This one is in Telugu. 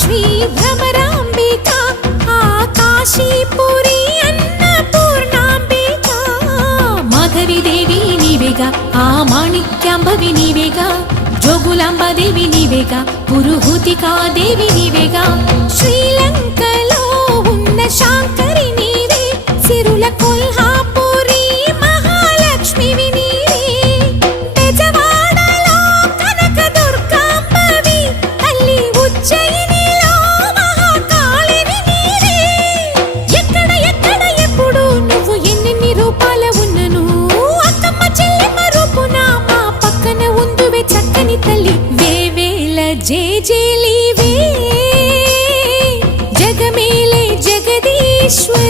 శ్రీ భ్రమరాంబికా కాశీపురి అన్నపూర్ణాంబికా మాధవిదేవి నీవేగా ఆ మాణిక్యాంబవి నీవేగా జోగులాంబాదేవి నీవేగా పురుహూతికాదేవి నీవేగా శ్రీలంకలో ఉన్న శాంకరి నీవే సిరుల కొల్హాపురి మహాలక్ష్మివి నీవే బెజవాడలో కనకదుర్గాంబవి తల్లి ఉజ్జయినిలో మహాకాళివి నీవే ఎక్కడ ఎక్కడ ఎప్పుడు నువ్వు ఎన్నెన్ని రూపాల ఉన్నను అక్కమ్మ చెల్లెమ్మ రూపున మా పక్కన ఉందువే చక్కని తల్లి వేవేల జేజేలివే జగమేలే జగదీశ్వరి